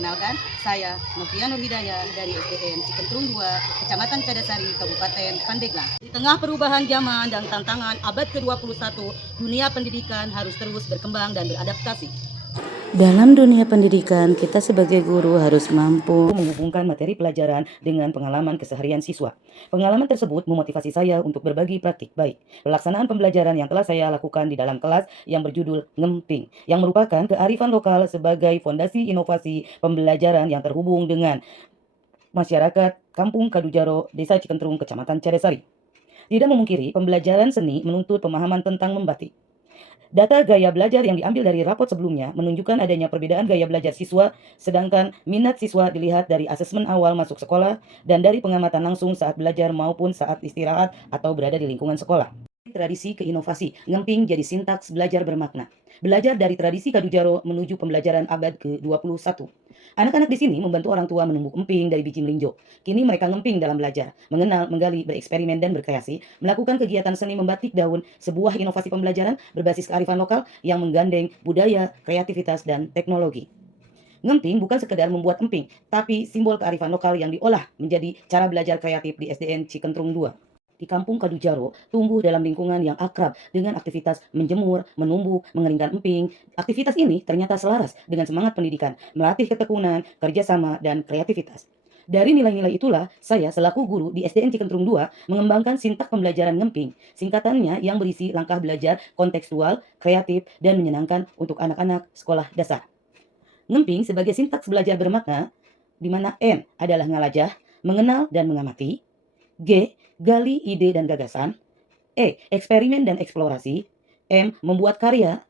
Perkenalkan, saya Novia Nur Hidayah dari SDN Cikentrung 2, Kecamatan Cadasari, Kabupaten Pandeglang. Di tengah perubahan zaman dan tantangan abad ke-21, dunia pendidikan harus terus berkembang dan beradaptasi. Dalam dunia pendidikan, kita sebagai guru harus mampu menghubungkan materi pelajaran dengan pengalaman keseharian siswa. Pengalaman tersebut memotivasi saya untuk berbagi praktik baik. Pelaksanaan pembelajaran yang telah saya lakukan di dalam kelas yang berjudul Ngemping, yang merupakan kearifan lokal sebagai fondasi inovasi pembelajaran yang terhubung dengan masyarakat Kampung Kadujaro, Desa Cikentrung, Kecamatan Cadasari. Tidak memungkiri, pembelajaran seni menuntut pemahaman tentang membatik. Data gaya belajar yang diambil dari rapot sebelumnya menunjukkan adanya perbedaan gaya belajar siswa, sedangkan minat siswa dilihat dari asesmen awal masuk sekolah dan dari pengamatan langsung saat belajar maupun saat istirahat atau berada di lingkungan sekolah. Tradisi ke inovasi, Ngemping jadi sintaks belajar bermakna. Belajar dari tradisi Kadujaro menuju pembelajaran abad ke-21. Anak-anak di sini membantu orang tua menumbuk emping dari biji melinjo. Kini mereka ngemping dalam belajar, mengenal, menggali, bereksperimen, dan berkreasi, melakukan kegiatan seni membatik daun, sebuah inovasi pembelajaran berbasis kearifan lokal yang menggandeng budaya, kreativitas, dan teknologi. Ngemping bukan sekedar membuat emping, tapi simbol kearifan lokal yang diolah menjadi cara belajar kreatif di SDN Cikentrung 2. Di Kampung Kadujaro, tumbuh dalam lingkungan yang akrab dengan aktivitas menjemur, menumbuk, mengeringkan emping. Aktivitas ini ternyata selaras dengan semangat pendidikan, melatih ketekunan, kerjasama, dan kreativitas. Dari nilai-nilai itulah, saya selaku guru di SDN Cikentrung 2 mengembangkan sintak pembelajaran ngemping, singkatannya yang berisi langkah belajar kontekstual, kreatif, dan menyenangkan untuk anak-anak sekolah dasar. Ngemping sebagai sintaks belajar bermakna, di mana N adalah ngalajah, mengenal dan mengamati, G. Gali ide dan gagasan, E. Eksperimen dan eksplorasi, M. Membuat karya,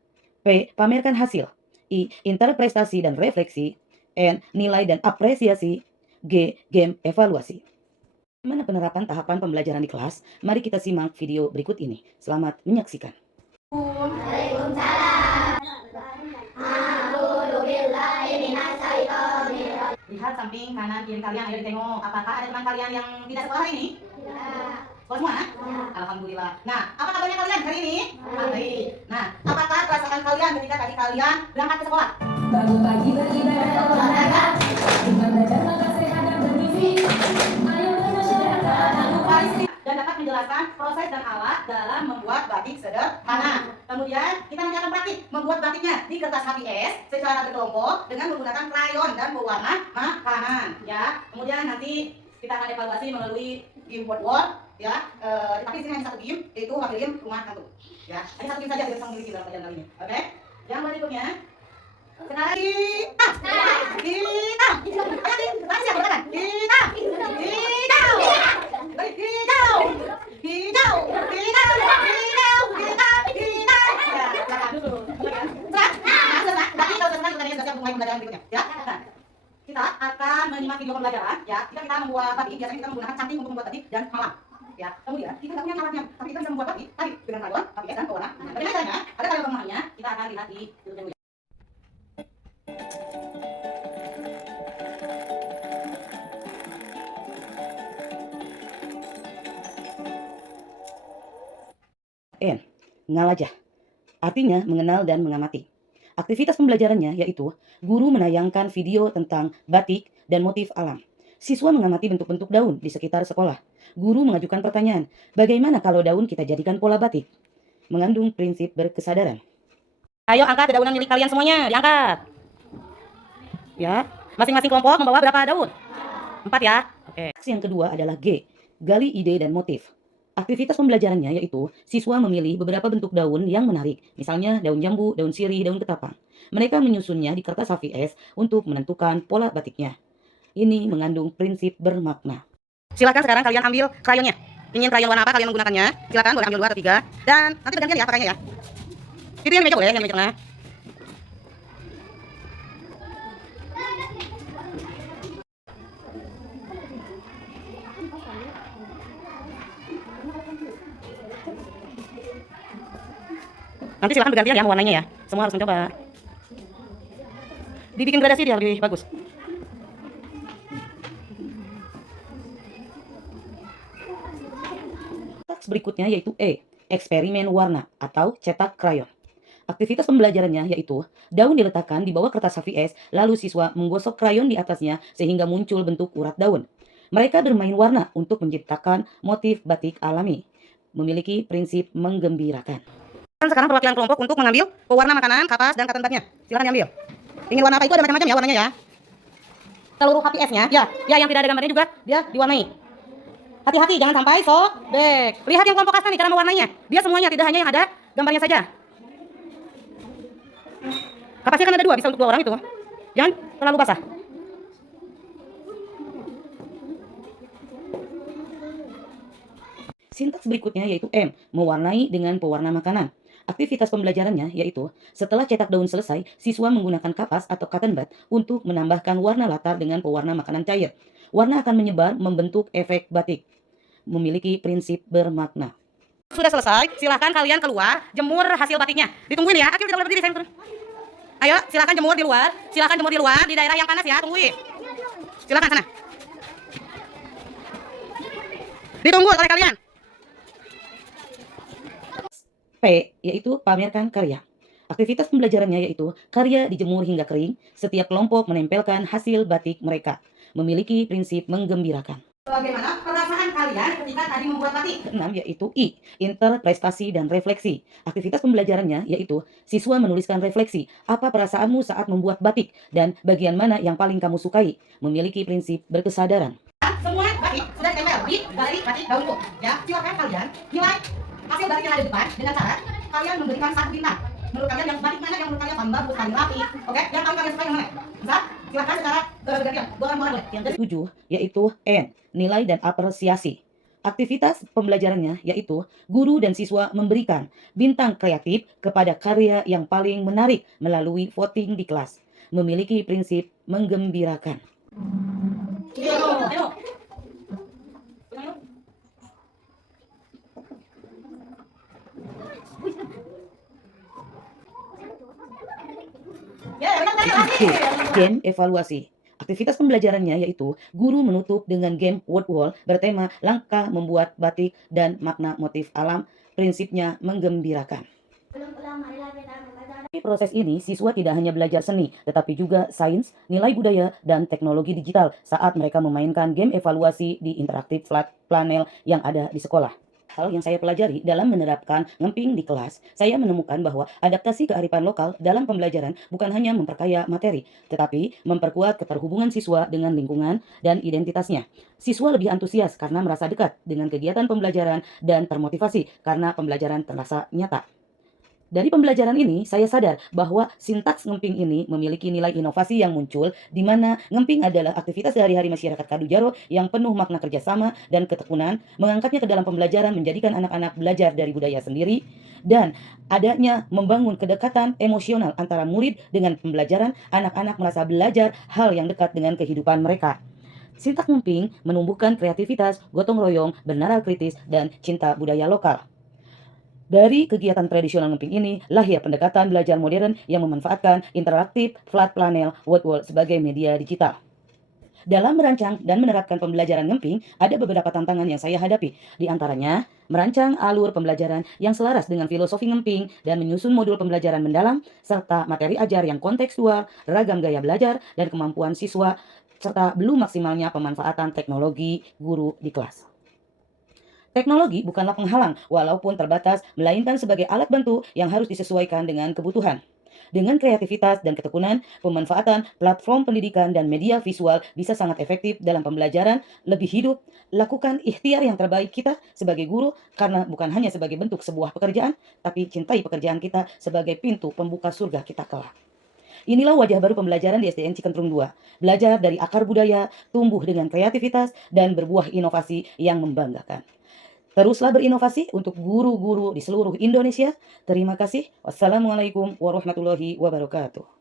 P. Pamerkan hasil, I. Interpretasi dan refleksi, N. Nilai dan apresiasi, G. Game evaluasi. Bagaimana penerapan tahapan pembelajaran di kelas? Mari kita simak video berikut ini. Selamat menyaksikan. Lihat samping kanan kiri kalian, ayo ditengok. Apakah ada teman kalian yang tidak sekolah hari ini? Sekolah semua? Alhamdulillah. Nah, apa kabarnya kalian hari ini? Baik. Nah, apakah perasaan kalian ketika tadi kalian berangkat ke sekolah? Bangun pagi beribadah olahraga, dengan belajar maka sehat dan bergizi. Ayo bermasyarakat, tak lupa istri. Dan dapat menjelaskan proses dan alat dalam membuat batik sederhana. Kemudian kita nanti akan praktik membuat batiknya di kertas HPS secara berkelompok dengan menggunakan krayon dan pewarna makanan. Ya. Kemudian nanti kita akan evaluasi melalui game word ya. Tapi di sini hanya satu game, yaitu wakil game rumah hantu. Ya. Hanya satu game saja kita bisa memiliki dalam pelajaran kali ini. Oke? Yang berikutnya sekarang kita. Ayo siapa bertangan? Kita. Baik, hijau. Hijau. Ya, silakan dulu. Serah. Serah. Berarti kalau sudah senang, kita siap mulai pembelajaran berikutnya. Ya. Nah, kita akan menyimak video pembelajaran. Ya. Jika kita membuat batik, biasanya kita menggunakan canting untuk membuat batik dan malam. Ya. Kemudian kita tidak punya alatnya, tapi kita bisa membuat batik tadi dengan krayon, HPS dan pewarna. Bagaimana caranya? Ada cara pemahamannya. Kita akan lihat di video. N. Ngalajah. Artinya mengenal dan mengamati. Aktivitas pembelajarannya yaitu guru menayangkan video tentang batik dan motif alam. Siswa mengamati bentuk-bentuk daun di sekitar sekolah. Guru mengajukan pertanyaan, bagaimana kalau daun kita jadikan pola batik? Mengandung prinsip berkesadaran. Ayo angkat dedaunan milik kalian semuanya, diangkat. Ya, masing-masing kelompok membawa berapa daun? 4 ya. Oke. Yang kedua adalah G. Gali ide dan motif. Aktivitas pembelajarannya yaitu siswa memilih beberapa bentuk daun yang menarik, misalnya daun jambu, daun sirih, daun ketapang. Mereka menyusunnya di kertas HVS untuk menentukan pola batiknya. Ini mengandung prinsip bermakna. Silakan sekarang kalian ambil krayonnya. Ingin krayon warna apa kalian menggunakannya? Silakan boleh ambil 2 atau 3. Dan nanti bergantian ya pakainya ya. Itu yang di meja boleh, yang di meja tengah. Nanti silakan bergantian ya warnanya ya. Semua harus mencoba. Dibikin gradasi dia lebih bagus. Berikutnya yaitu E. Eksperimen warna atau cetak krayon. Aktivitas pembelajarannya yaitu daun diletakkan di bawah kertas HVS, lalu siswa menggosok krayon di atasnya sehingga muncul bentuk urat daun. Mereka bermain warna untuk menciptakan motif batik alami. Memiliki prinsip menggembirakan. Sekarang perwakilan kelompok untuk mengambil pewarna makanan, kapas, dan cotton bud-nya. Silakan diambil. Ingin warna apa itu ada macam-macam ya warnanya ya. Seluruh HPS-nya, ya yang tidak ada gambarnya juga dia diwarnai. Hati-hati jangan sampai sobek. Lihat yang kelompok kasta nih cara mewarnainya. Dia semuanya tidak hanya yang ada gambarnya saja. Kapasnya kan ada 2, bisa untuk 2 orang itu. Jangan terlalu basah. Sintaks berikutnya yaitu M, mewarnai dengan pewarna makanan. Aktivitas pembelajarannya yaitu setelah cetak daun selesai, siswa menggunakan kapas atau cotton bud untuk menambahkan warna latar dengan pewarna makanan cair. Warna akan menyebar membentuk efek batik. Memiliki prinsip bermakna. Sudah selesai, silahkan kalian keluar jemur hasil batiknya. Ditungguin ya. Akhirnya tidak boleh berdiri, saya turun. Ayo, silahkan jemur di luar. Silahkan jemur di luar di daerah yang panas ya. Tungguin. Silahkan sana. Ditunggu oleh kalian. P, yaitu pamerkan karya. Aktivitas pembelajarannya yaitu karya dijemur hingga kering, setiap kelompok menempelkan hasil batik mereka. Memiliki prinsip menggembirakan. Bagaimana perasaan kalian ketika tadi membuat batik? 6 yaitu I, interpretasi dan refleksi. Aktivitas pembelajarannya yaitu siswa menuliskan refleksi, apa perasaanmu saat membuat batik dan bagian mana yang paling kamu sukai. Memiliki prinsip berkesadaran. Semua batik sudah ditempel di galeri batik daunku. Ya, silakan kalian nilai hasil batik yang ada di depan dengan cara kalian memberikan 1 bintang. Menurut kalian yang batik mana yang menurut kalian paling bagus, paling rapi, oke? Yang paling kalian suka yang mana? Bisa? Silakan secara bergantian. Bukan boleh. Yang 7 yaitu N, nilai dan apresiasi. Aktivitas pembelajarannya yaitu guru dan siswa memberikan bintang kreatif kepada karya yang paling menarik melalui voting di kelas. Memiliki prinsip menggembirakan. Ayo. Ya, benar lagi. Game evaluasi. Aktivitas pembelajarannya yaitu guru menutup dengan game word wall bertema langkah membuat batik dan makna motif alam. Prinsipnya menggembirakan. Di proses ini, siswa tidak hanya belajar seni, tetapi juga sains, nilai budaya, dan teknologi digital saat mereka memainkan game evaluasi di interaktif flat panel yang ada di sekolah. Hal yang saya pelajari dalam menerapkan ngemping di kelas, saya menemukan bahwa adaptasi kearifan lokal dalam pembelajaran bukan hanya memperkaya materi, tetapi memperkuat keterhubungan siswa dengan lingkungan dan identitasnya. Siswa lebih antusias karena merasa dekat dengan kegiatan pembelajaran dan termotivasi karena pembelajaran terasa nyata. Dari pembelajaran ini, saya sadar bahwa sintaks ngemping ini memiliki nilai inovasi yang muncul, di mana ngemping adalah aktivitas sehari-hari masyarakat Kadujaro yang penuh makna kerjasama dan ketekunan, mengangkatnya ke dalam pembelajaran menjadikan anak-anak belajar dari budaya sendiri, dan adanya membangun kedekatan emosional antara murid dengan pembelajaran, anak-anak merasa belajar hal yang dekat dengan kehidupan mereka. Sintaks ngemping menumbuhkan kreativitas, gotong royong, bernalar kritis, dan cinta budaya lokal. Dari kegiatan tradisional ngemping ini, lahir pendekatan belajar modern yang memanfaatkan interaktif flat panel word wall sebagai media digital. Dalam merancang dan menerapkan pembelajaran ngemping, ada beberapa tantangan yang saya hadapi. Di antaranya, merancang alur pembelajaran yang selaras dengan filosofi ngemping dan menyusun modul pembelajaran mendalam, serta materi ajar yang kontekstual, ragam gaya belajar, dan kemampuan siswa, serta belum maksimalnya pemanfaatan teknologi guru di kelas. Teknologi bukanlah penghalang, walaupun terbatas, melainkan sebagai alat bantu yang harus disesuaikan dengan kebutuhan. Dengan kreativitas dan ketekunan, pemanfaatan platform pendidikan dan media visual bisa sangat efektif dalam pembelajaran lebih hidup. Lakukan ikhtiar yang terbaik kita sebagai guru, karena bukan hanya sebagai bentuk sebuah pekerjaan, tapi cintai pekerjaan kita sebagai pintu pembuka surga kita kelak. Inilah wajah baru pembelajaran di SDN Cikentrung 2. Belajar dari akar budaya, tumbuh dengan kreativitas, dan berbuah inovasi yang membanggakan. Teruslah berinovasi untuk guru-guru di seluruh Indonesia. Terima kasih. Wassalamualaikum warahmatullahi wabarakatuh.